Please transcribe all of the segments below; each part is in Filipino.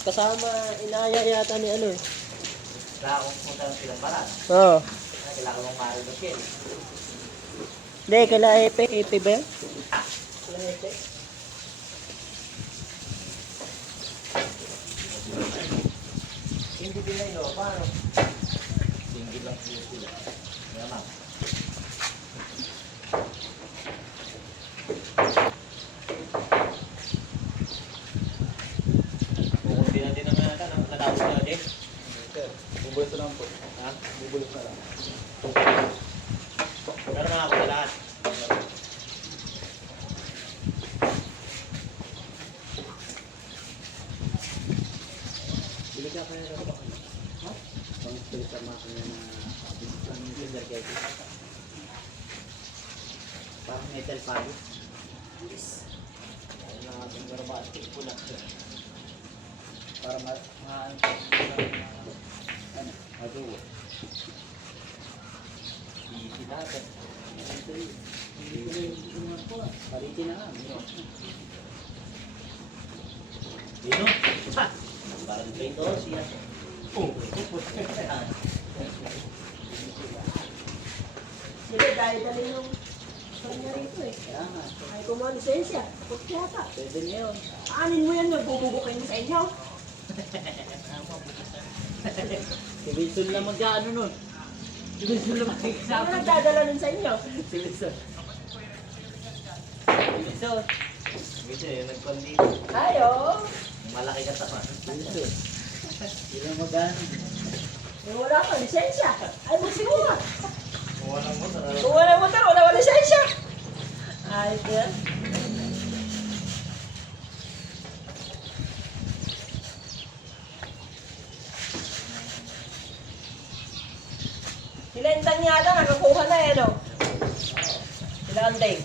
Kasama, inaya yata ni ano eh. Kailangan kong punta ng silang balat. Oo. Kailangan mong marilog yun. Hindi, kaila Epe. Epe ba yan? Kaila Epe. Hindi din no? Paano? Single lang sila. Naman. Kukunti na din naman natin. Natapos na din. Bubulot na lang po. Ha? Bubulot na lang. Pero mga ako sa lahat. Bili ka kaya rin ba? Ha? Pang-split sa mga kanya na pang-blender kaya ito. Parang metal palo. Yes. Ayun ang ating garabatik po na. Para ano? Maduwa. Easy natin. Palitin na lang. Dino? Ha! Parang dito siya. Sila dahil dali yung kanya rito eh. Kaya nga. Ay kumuha lisensya. Puti yata. Pwede niya yun. Anin mo yan, nagbububukin sa inyo. Si Wilson lang mag-ano nun. Si Wilson lang Ano mag-exam. nagdadala nun sa inyo? Si Wilson. Wilson. Wilson, yung nagpandito. Ayo. Malaki ka tama. Wilson. Hindi lang mag-ano. Wala ka, lisensya. Ay, magsimula. Walang mo sa Kung wala motor, wala lisensya. Ayos yan. Sila yung tanyada, nakakuha na eh, no? Sila ang day.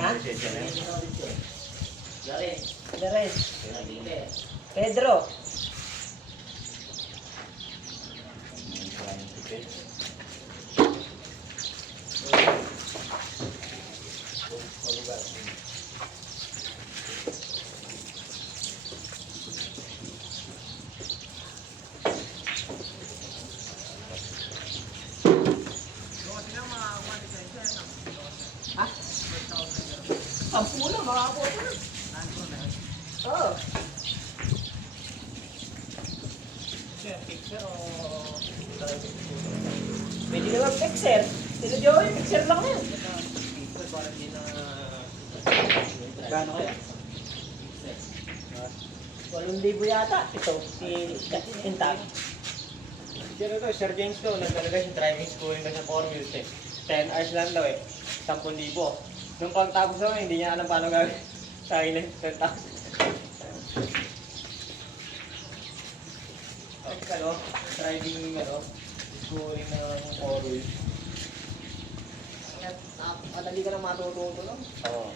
Ha? Sila rin. Pedro. Ha? Sampu na, makakakuha ko na. Oo. Pwede naman fixer. Sino Joey, fixer lang yan. Gano'n kaya? 8,000 yata. Ito, si Intag. Pero to, Sir James to, nagtalaga siya driving school yung nasa Formula eh. 10 hours lang daw eh. 10,000. Nung pagtapos daw, hindi niya alam paano gawin. Sa akin 10,000. Ano, driving schooling ng Formula. Madali ka na matututo, no? Oo.